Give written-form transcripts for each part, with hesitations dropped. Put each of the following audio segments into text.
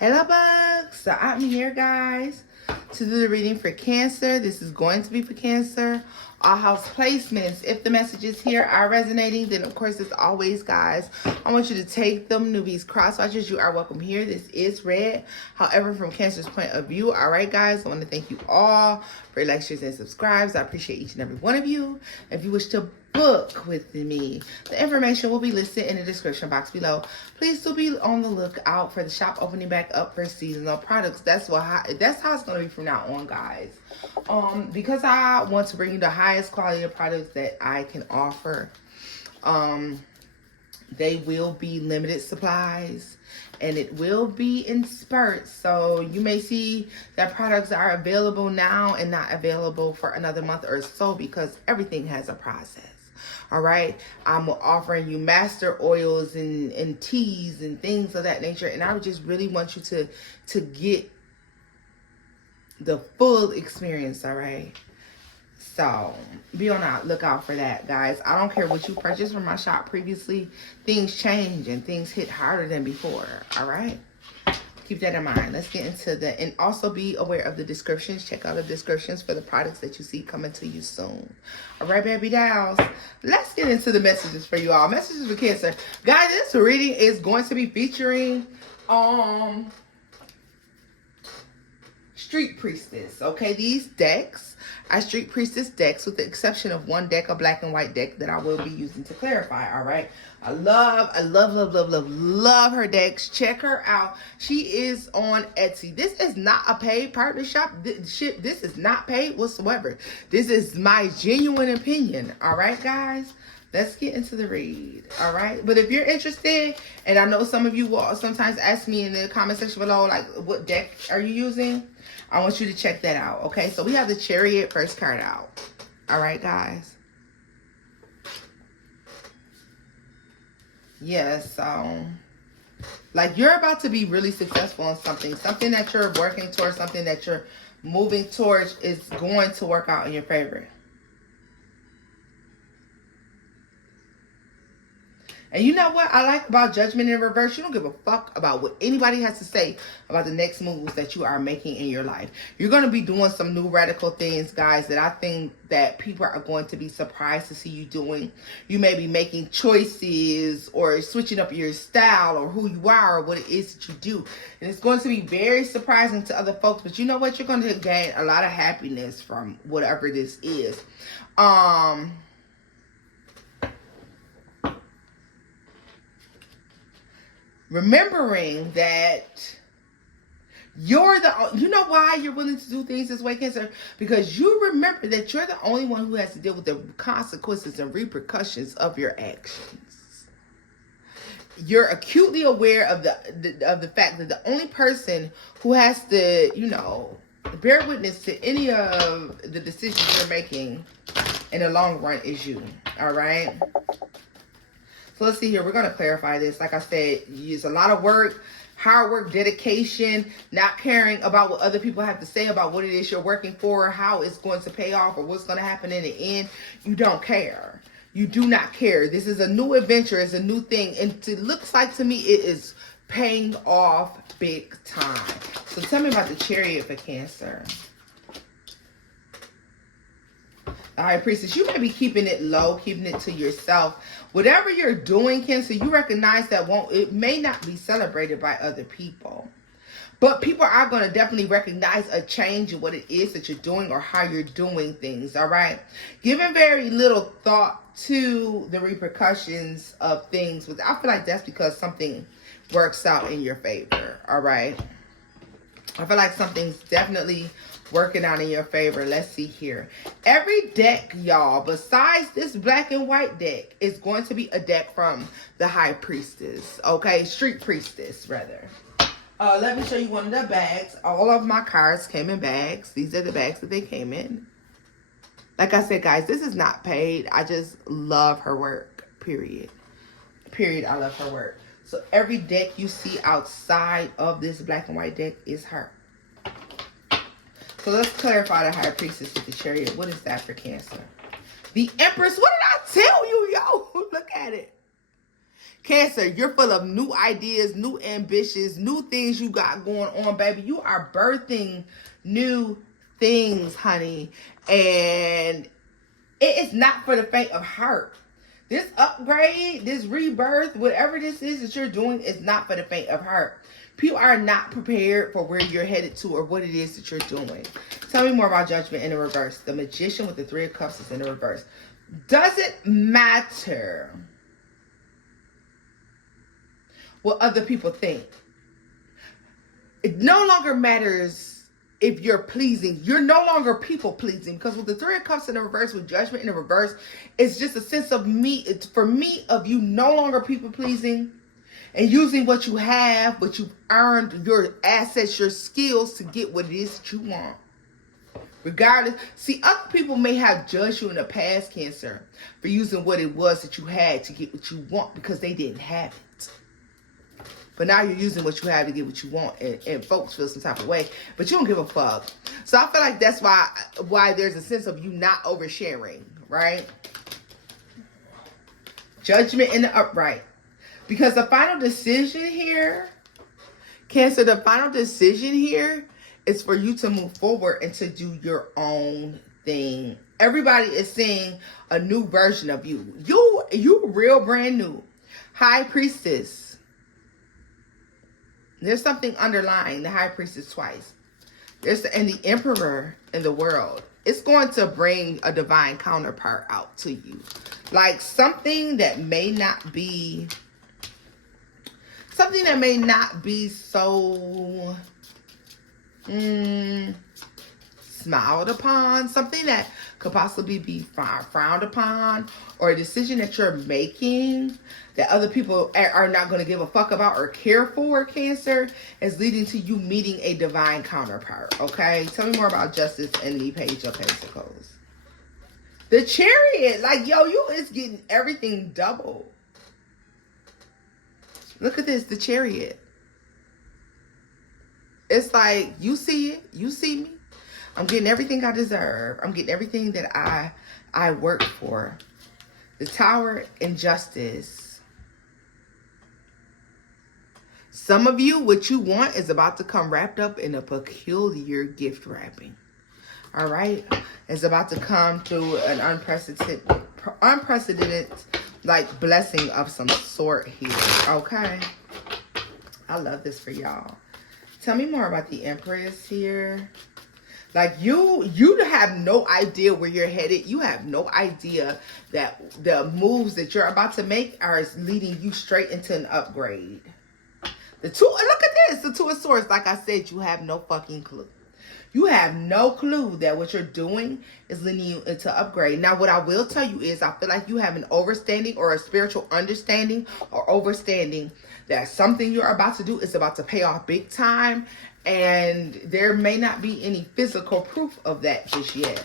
Hello bugs, so I'm here guys to do the reading for Cancer. This is going to be for Cancer. All house placements. If the messages here are resonating, then of course as always guys, I want you to take them. Newbies, cross watchers, you are welcome here. This is read. However, from Cancer's point of view, all right guys, I want to thank you all for your likes, shares, and subscribes. I appreciate each and every one of you. If you wish to book with me, the information will be listed in the description box below. Please do be on the lookout for the shop opening back up for seasonal products. That's how it's going to be from now on guys. Because I want to bring you the highest quality of products that I can offer. They will be limited supplies and it will be in spurts. So you may see that products are available now and not available for another month or so because everything has a process. All right, I'm offering you master oils and teas and things of that nature, and I would just really want you to get the full experience. All right, so be on the lookout for that, guys. I don't care what you purchased from my shop previously. Things change and things hit harder than before. All right, keep that in mind. Let's get into and also be aware of the descriptions. Check out the descriptions for the products that you see coming to you soon. All right, baby dolls. Let's get into the messages for you all. Messages for Cancer. Guys, this reading is going to be featuring Street Priestess. Okay, these decks are Street Priestess decks, with the exception of one deck, a black and white deck that I will be using to clarify. All right, I love her decks. Check her out. She is on Etsy. This is not a paid partnership. This is not paid whatsoever. This is my genuine opinion. All right, guys. Let's get into the read, all right? But if you're interested, and I know some of you will sometimes ask me in the comment section below, like, what deck are you using? I want you to check that out, okay? So we have the Chariot first card out, all right, guys? Yes, so, like, you're about to be really successful in something that you're working towards, something that you're moving towards is going to work out in your favor. And you know what I like about Judgment in reverse? You don't give a fuck about what anybody has to say about the next moves that you are making in your life. You're going to be doing some new radical things, guys, that I think that people are going to be surprised to see you doing. You may be making choices or switching up your style or who you are or what it is that you do. And it's going to be very surprising to other folks. But you know what? You're going to gain a lot of happiness from whatever this is. Remembering that you know why you're willing to do things this way, Cancer? Because you remember that you're the only one who has to deal with the consequences and repercussions of your actions. You're acutely aware of the fact that the only person who has to, bear witness to any of the decisions you're making in the long run is you, all right? So let's see here. We're going to clarify this. Like I said, use a lot of work, hard work, dedication, not caring about what other people have to say about what it is you're working for, how it's going to pay off, or what's going to happen in the end. You don't care. You do not care. This is a new adventure. It's a new thing. And it looks like to me it is paying off big time. So tell me about the Chariot for Cancer. All right, Priestess, you may be keeping it low, keeping it to yourself. Whatever you're doing, Cancer, you recognize that it may not be celebrated by other people. But people are going to definitely recognize a change in what it is that you're doing or how you're doing things, all right? Giving very little thought to the repercussions of things. I feel like that's because something works out in your favor, all right? I feel like something's definitely working out in your favor. Let's see here. Every deck, y'all, besides this black and white deck, is going to be a deck from the High Priestess. Okay, Street Priestess, rather. Let me show you one of the bags. All of my cards came in bags. These are the bags that they came in. Like I said, guys, this is not paid. I just love her work, period. Period, I love her work. So every deck you see outside of this black and white deck is her. So let's clarify the High Priestess with the Chariot. What is that for Cancer? The Empress. What did I tell you, yo? Look at it. Cancer, you're full of new ideas, new ambitions, new things you got going on, baby. You are birthing new things, honey. And it is not for the faint of heart. This upgrade, this rebirth, whatever this is that you're doing is not for the faint of heart. People are not prepared for where you're headed to or what it is that you're doing. Tell me more about Judgment in the reverse. The Magician with the Three of Cups is in the reverse. Doesn't matter what other people think. It no longer matters if you're pleasing. You're no longer people pleasing, because with the Three of Cups in the reverse, with Judgment in the reverse, it's just a sense of me. It's for me of you no longer people pleasing and using what you have, what you've earned, your assets, your skills to get what it is that you want. Regardless, see, other people may have judged you in the past, Cancer, for using what it was that you had to get what you want because they didn't have it. But now you're using what you have to get what you want, and folks feel some type of way, but you don't give a fuck. So I feel like that's why there's a sense of you not oversharing, right? Judgment in the upright. Because the final decision here, Cancer, the final decision here is for you to move forward and to do your own thing. Everybody is seeing a new version of you. You real brand new. High Priestess. There's something underlying the High Priestess twice. And the Emperor in the world. It's going to bring a divine counterpart out to you. Like something that may not be so smiled upon, something that could possibly be frowned upon, or a decision that you're making that other people are not going to give a fuck about or care for, Cancer, is leading to you meeting a divine counterpart. Okay, tell me more about Justice and the Page of Pentacles. The Chariot, like, yo, you is getting everything double. Look at this, the Chariot. It's like, you see it, you see me. I'm getting everything I deserve. I'm getting everything that I work for. The Tower and Justice. Some of you, what you want is about to come wrapped up in a peculiar gift wrapping. All right? It's about to come through an unprecedented like blessing of some sort here. Okay? I love this for y'all. Tell me more about the Empress here. Like you have no idea where you're headed. You have no idea that the moves that you're about to make are leading you straight into an upgrade. Look at this, the Two of Swords. Like I said, you have no fucking clue. You have no clue that what you're doing is leading you into upgrade. Now, what I will tell you is I feel like you have an overstanding or a spiritual understanding or overstanding that something you're about to do is about to pay off big time. And there may not be any physical proof of that just yet.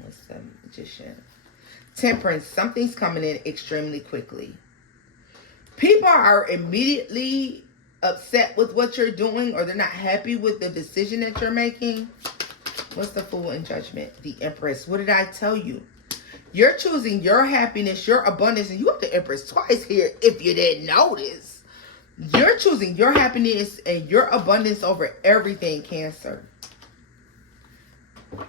What's the Magician? Temperance. Something's coming in extremely quickly. People are immediately upset with what you're doing, or they're not happy with the decision that you're making. What's the Fool in Judgment? The Empress. What did I tell you? You're choosing your happiness, your abundance, and you have the Empress twice here if you didn't notice. You're choosing your happiness and your abundance over everything, Cancer.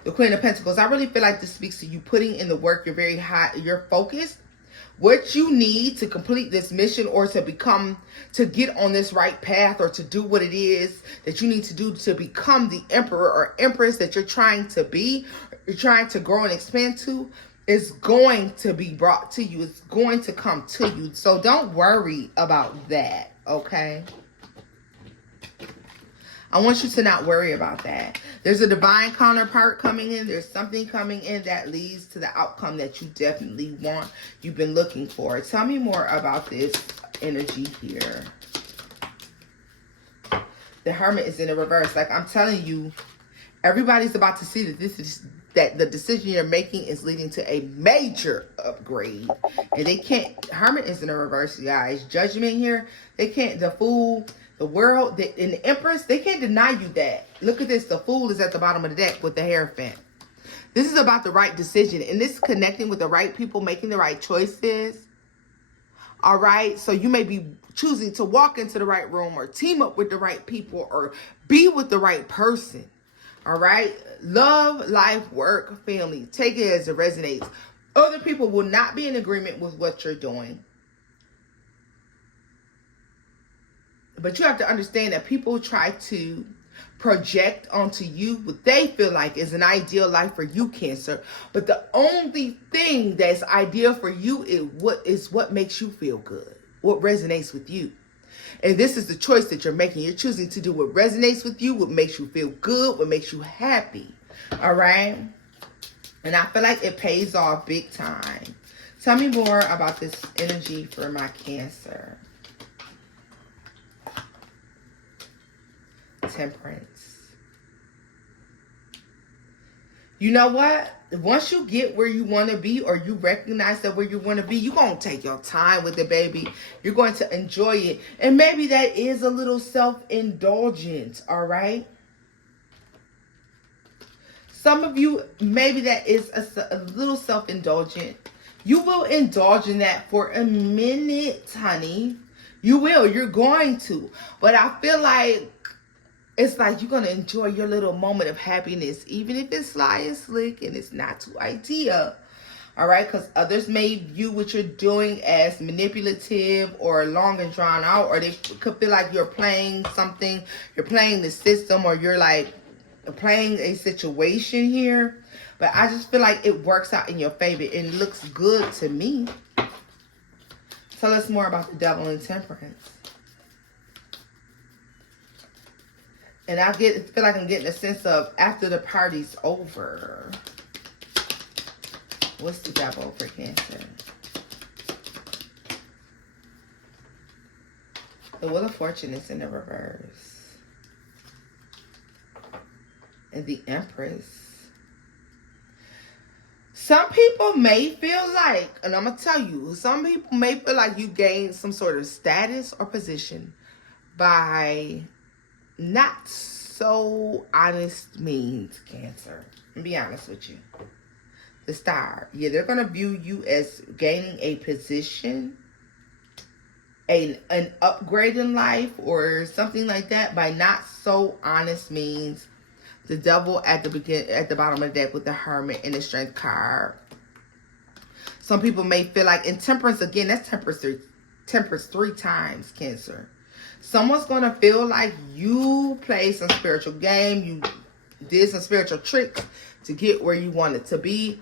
The Queen of Pentacles. I really feel like this speaks to you putting in the work. You're very high. You're focused. What you need to complete this mission, or to get on this right path, or to do what it is that you need to do to become the Emperor or Empress that you're trying to be, you're trying to grow and expand to, is going to be brought to you. It's going to come to you. So don't worry about that, okay? I want you to not worry about that. There's a divine counterpart coming in. There's something coming in that leads to the outcome that you definitely want, you've been looking for. Tell me more about this energy here. The Hermit is in the reverse. Like I'm telling you, everybody's about to see that the decision you're making is leading to a major upgrade. And they can't, Hermit is in the reverse, guys. Judgment here. They can't, the Fool, the World, and the Empress, they can't deny you that. Look at this. The Fool is at the bottom of the deck with the Hierophant. This is about the right decision. And this is connecting with the right people, making the right choices. All right. So you may be choosing to walk into the right room or team up with the right people or be with the right person. All right. Love, life, work, family. Take it as it resonates. Other people will not be in agreement with what you're doing. But you have to understand that people try to project onto you what they feel like is an ideal life for you, Cancer. But the only thing that's ideal for you is what makes you feel good, what resonates with you. And this is the choice that you're making. You're choosing to do what resonates with you, what makes you feel good, what makes you happy. All right? And I feel like it pays off big time. Tell me more about this energy for my Cancer. Temperance. You know what? Once you get where you want to be, or you recognize that where you want to be, you're going to take your time with it, baby. You're going to enjoy it. And maybe that is a little self-indulgent, all right? Some of you, maybe that is a little self-indulgent. You will indulge in that for a minute, honey. You will. You're going to. But I feel like it's like you're going to enjoy your little moment of happiness, even if it's sly and slick and it's not too idea. All right? Because others may view what you're doing as manipulative or long and drawn out, or they could feel like you're playing something, you're playing the system, or you're like playing a situation here. But I just feel like it works out in your favor. It looks good to me. Tell us more about the Devil and Temperance. And I feel like I'm getting a sense of after the party's over. What's the Devil for Cancer? The Wheel of Fortune is in the reverse. And the Empress. Some people may feel like, and I'm going to tell you, some people may feel like you gained some sort of status or position by not so honest means, Cancer. I'll be honest with you. The Star. Yeah, they're going to view you as gaining a position, an upgrade in life, or something like that by not so honest means. The Devil at the bottom of the deck with the Hermit and the Strength card. Some people may feel like, in Temperance, again, that's Temperance 3 times, Cancer. Someone's going to feel like you played some spiritual game. You did some spiritual tricks to get where you wanted to be.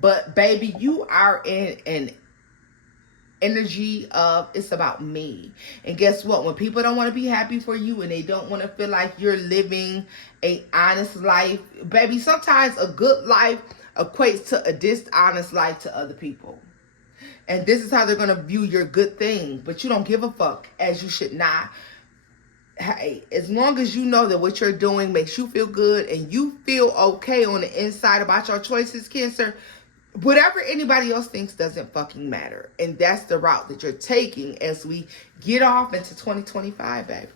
But, baby, you are in an energy of it's about me. And guess what? When people don't want to be happy for you and they don't want to feel like you're living a honest life, baby, sometimes a good life equates to a dishonest life to other people. And this is how they're going to view your good thing. But you don't give a fuck, as you should not. Hey, as long as you know that what you're doing makes you feel good and you feel okay on the inside about your choices, Cancer, whatever anybody else thinks doesn't fucking matter. And that's the route that you're taking as we get off into 2025, baby.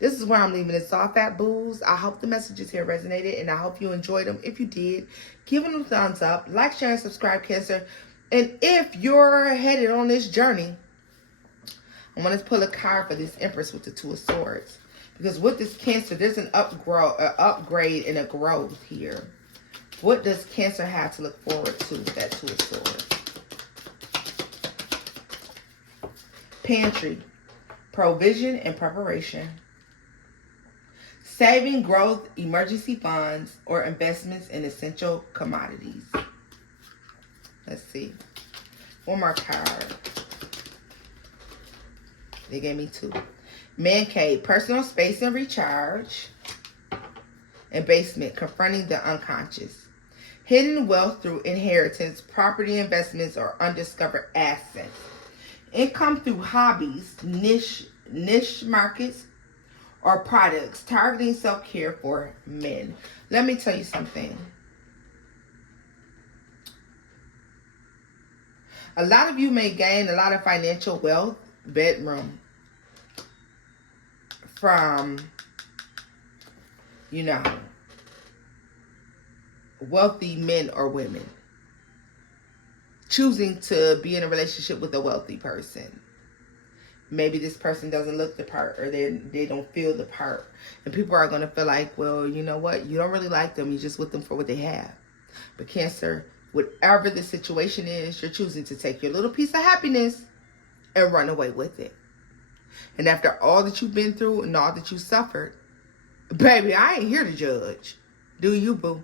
This is where I'm leaving this off at, booze. I hope the messages here resonated and I hope you enjoyed them. If you did, give them a thumbs up. Like, share, and subscribe, Cancer. And if you're headed on this journey, I want to pull a card for this Empress with the Two of Swords. Because with this Cancer, there's an upgrade and a growth here. What does Cancer have to look forward to with that Two of Swords? Pantry, provision and preparation. Saving, growth, emergency funds, or investments in essential commodities. Let's see. One more card. They gave me 2. Man cave, personal space and recharge. And basement, confronting the unconscious. Hidden wealth through inheritance, property investments, or undiscovered assets. Income through hobbies, niche markets, or products. Targeting self-care for men. Let me tell you something. A lot of you may gain a lot of financial wealth, bedroom, from, wealthy men or women. Choosing to be in a relationship with a wealthy person. maybe this person doesn't look the part, or they don't feel the part. And people are going to feel like, well, you know what? You don't really like them. You're just with them for what they have. But Cancer, whatever the situation is, you're choosing to take your little piece of happiness and run away with it. And after all that you've been through and all that you suffered, baby, I ain't here to judge. Do you, boo?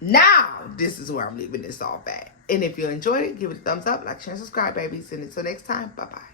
Now, this is where I'm leaving this off at. And if you enjoyed it, give it a thumbs up, like, share, and subscribe, babies. And until next time, bye-bye.